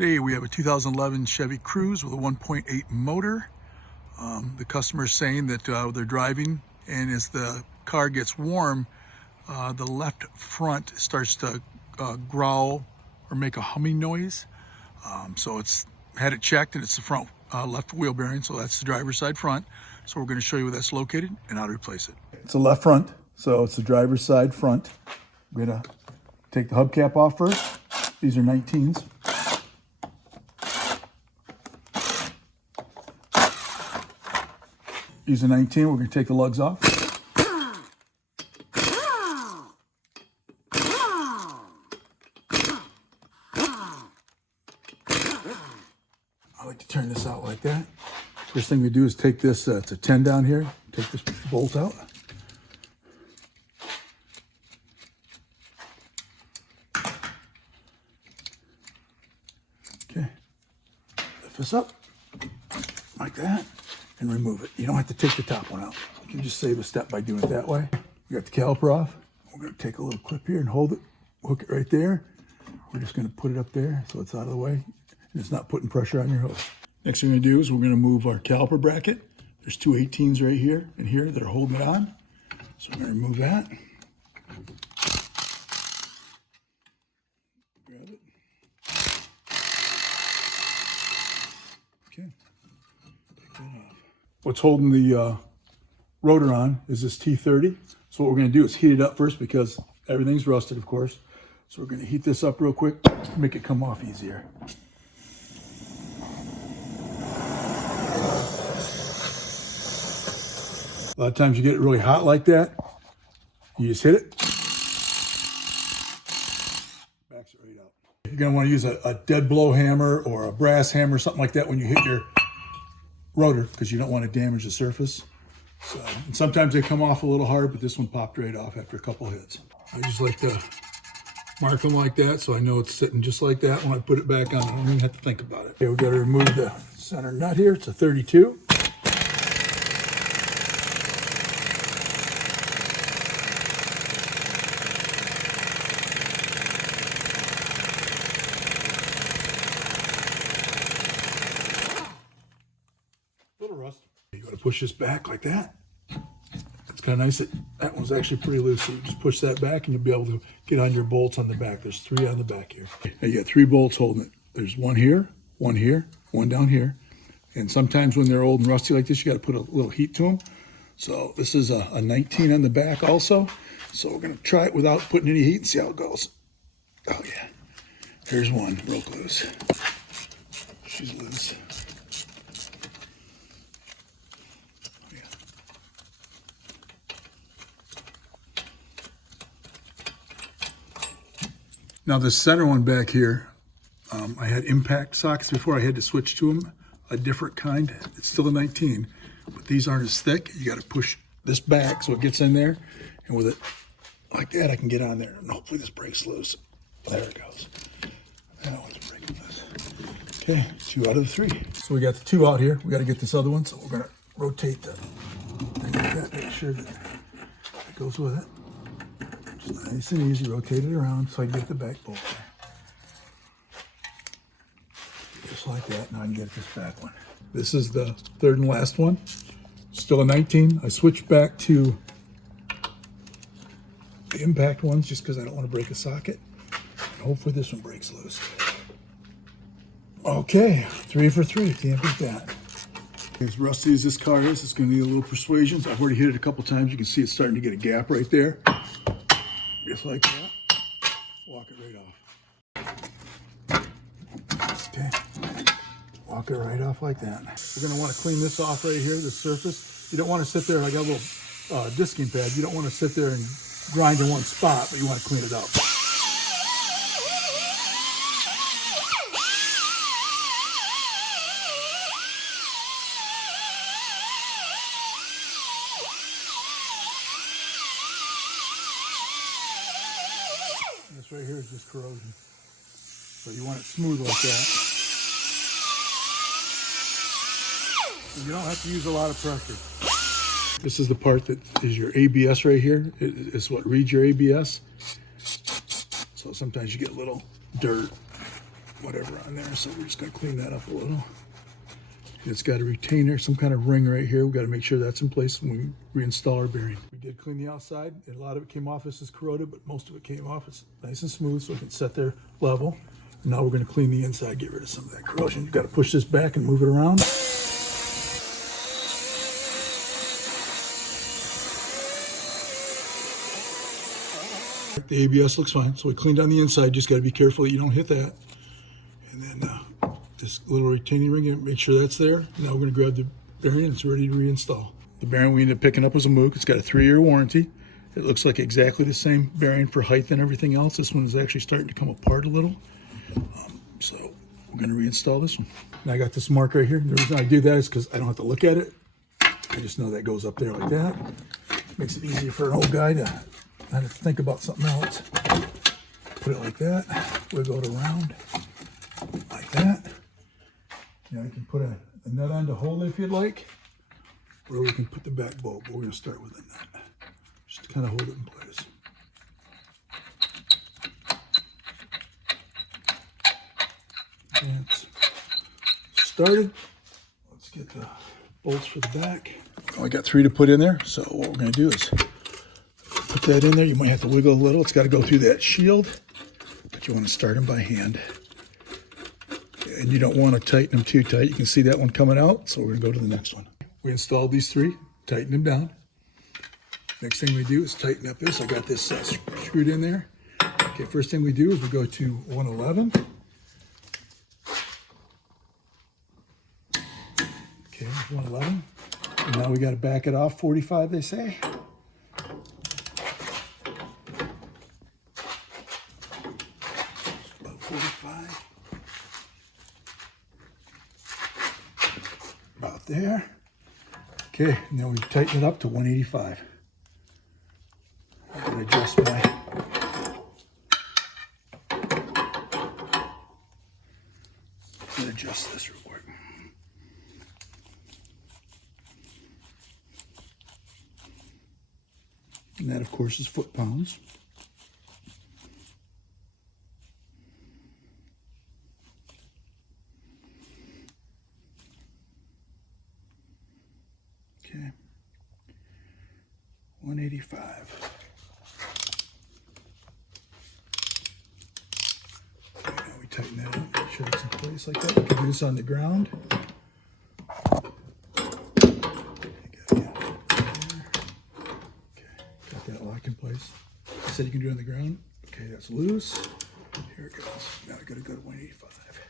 Today we have a 2011 Chevy Cruze with a 1.8 motor. The customer is saying that they're driving, and as the car gets warm, the left front starts to growl or make a humming noise. So it's had it checked, and it's the front left wheel bearing, so that's the driver's side front. So we're going to show you where that's located and how to replace it. It's a left front, so it's the driver's side front. I'm going to take the hubcap off first. These are 19s. Use a 19, we're going to take the lugs off. I like to turn this out like that. First thing we do is take this, it's a 10 down here, take this bolt out. Okay, lift this up like that and remove it. You don't have to take the top one out. You can just save a step by doing it that way. We got the caliper off. We're going to take a little clip here and hold it, hook it right there. We're just going to put it up there so it's out of the way and it's not putting pressure on your hose. Next thing we're going to do is we're going to move our caliper bracket. There's two 18s right here and here that are holding it on. So we're going to remove that. Grab it. Okay. Take that off. What's holding the rotor on is this T30. So what we're going to do is heat it up first because everything's rusted, of course. So we're going to heat this up real quick, make it come off easier. A lot of times you get it really hot like that, you just hit it, backs it right out. You're going to want to use a dead blow hammer or a brass hammer, something like that when you hit your rotor, because you don't want to damage the surface. So, and sometimes they come off a little hard, but this one popped right off after a couple hits. I just like to mark them like that so I know it's sitting just like that. When I put it back on, I don't even have to think about it. Okay, we've got to remove the center nut here. It's a 32. Little rust. You got to push this back like that. It's kind of nice that one's actually pretty loose. So you just push that back and you'll be able to get on your bolts on the back. There's 3 on the back here. Now you got 3 bolts holding it. There's one here, one down here. And sometimes when they're old and rusty like this, you got to put a little heat to them. So this is a 19 on the back also. So we're going to try it without putting any heat and see how it goes. Oh yeah. Here's one real close. She's loose. Now this center one back here, I had impact sockets before. I had to switch to them, a different kind. It's still a 19, but these aren't as thick. You got to push this back so it gets in there, and with it like that, I can get on there, and hopefully this breaks loose. There it goes. That one's breaking loose. Okay, 2 out of the 3. So we got the 2 out here. We got to get this other one, so we're going to rotate the thing like that, make sure that it goes with it. Just nice and easy, rotate it around so I can get the back bolt there. Just like that. Now I can get this back one. This is the 3rd and last one. Still a 19. I switched back to the impact ones just because I don't want to break a socket. And hopefully this one breaks loose. Okay, 3 for 3. Can't beat that. As rusty as this car is, it's going to need a little persuasion. I've already hit it a couple times. You can see it's starting to get a gap right there. Just like that. Walk it right off. Okay. Walk it right off like that. We're going to want to clean this off right here, the surface. You don't want to sit there, I got a little disking pad. You don't want to sit there and grind in one spot, but you want to clean it up. This right here is just corrosion. So you want it smooth like that. And you don't have to use a lot of pressure. This is the part that is your ABS right here. It's what reads your ABS. So sometimes you get a little dirt whatever on there, so we're just gonna clean that up a little. It's got a retainer, some kind of ring right here. We've got to make sure that's in place when we reinstall our bearing. We did clean the outside, and a lot of it came off. This is corroded, but most of it came off. It's nice and smooth, so it can set there level. And now we're going to clean the inside, get rid of some of that corrosion. You've got to push this back and move it around. The ABS looks fine, so we cleaned on the inside. Just got to be careful that you don't hit that. And then this little retaining ring, make sure that's there. Now we're going to grab the bearing and it's ready to reinstall. The bearing we ended up picking up was a Moog. It's got a 3-year warranty. It looks like exactly the same bearing for height and everything else. This one is actually starting to come apart a little. So we're going to reinstall this one. And I got this mark right here. The reason I do that is because I don't have to look at it. I just know that goes up there like that. Makes it easier for an old guy to not have to think about something else. Put it like that. Wiggle it around like that. Now you can put a nut on to hold it if you'd like, or we can put the back bolt, but we're going to start with a nut. Just to kind of hold it in place. That's started. Let's get the bolts for the back. I got 3 to put in there, so what we're going to do is put that in there. You might have to wiggle a little. It's got to go through that shield, but you want to start them by hand. And you don't want to tighten them too tight. You can see that one coming out, so we're going to go to the next one. We installed these 3, tighten them down. Next thing we do is tighten up this. I got this screwed in there. Okay, first thing we do is we go to 111. Okay, 111. And now we got to back it off 45, they say. About 45. About there. Okay, now we tighten it up to 185. I'm going to adjust this real quick. And that, of course, is foot-pounds. Okay. 185. Okay, now we tighten that up, make sure it's in place like that. We can do this on the ground. That lock in place. I said you can do it on the ground. Okay, that's loose. Here it goes. Now I gotta go to 185.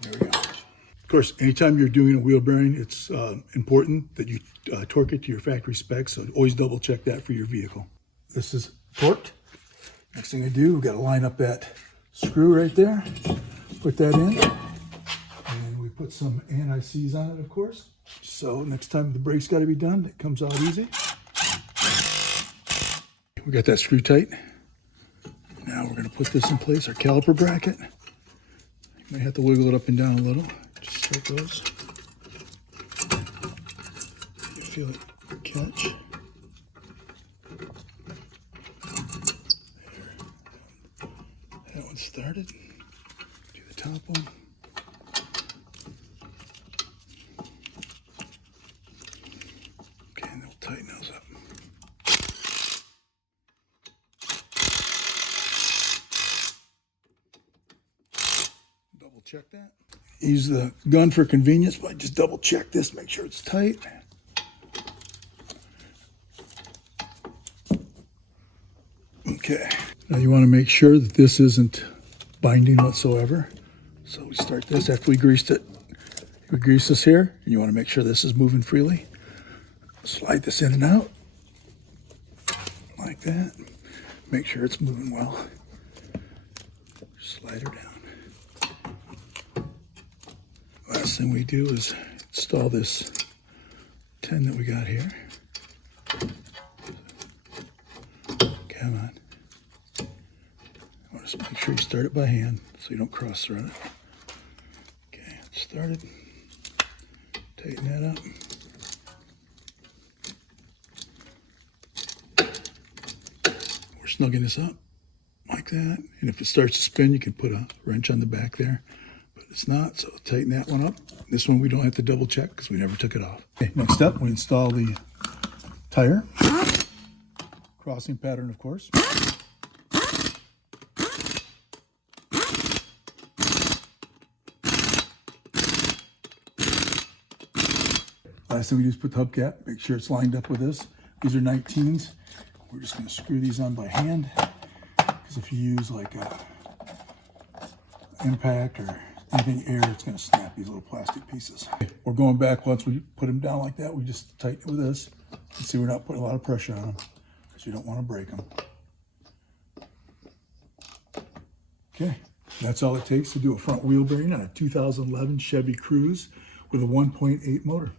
There we go. Of course, anytime you're doing a wheel bearing, it's important that you torque it to your factory specs, so always double check that for your vehicle. This is torqued. Next thing I do, we've got to line up that screw right there. Put that in. Put some anti-seize on it, of course. So next time the brake's got to be done, it comes out easy. We got that screw tight. Now we're going to put this in place, our caliper bracket. You may have to wiggle it up and down a little, just so it goes. You feel it catch. There. That one started. Do the top one. Tighten those up. Double check that. Use the gun for convenience, but just double check this, make sure it's tight. Okay. Now you want to make sure that this isn't binding whatsoever. So we start this after we greased it. We grease this here, and you want to make sure this is moving freely. Slide this in and out, like that. Make sure it's moving well. Slide her down. Last thing we do is install this 10 that we got here. Come on. I want to make sure you start it by hand so you don't cross thread it. Okay, it's started. Tighten that up. we're snugging this up like that. And if it starts to spin, you can put a wrench on the back there, but it's not, so tighten that one up. This one we don't have to double check because we never took it off. Okay, next up, we install the tire. Crossing pattern, of course. Last thing we do is put the hubcap, make sure it's lined up with this. These are 19s. We're just going to screw these on by hand, because if you use like a impact or anything air, it's going to snap these little plastic pieces. We're going back. Once we put them down like that, we just tighten it with this. You see, we're not putting a lot of pressure on them because you don't want to break them. Okay, that's all it takes to do a front wheel bearing on a 2011 Chevy Cruze with a 1.8 motor.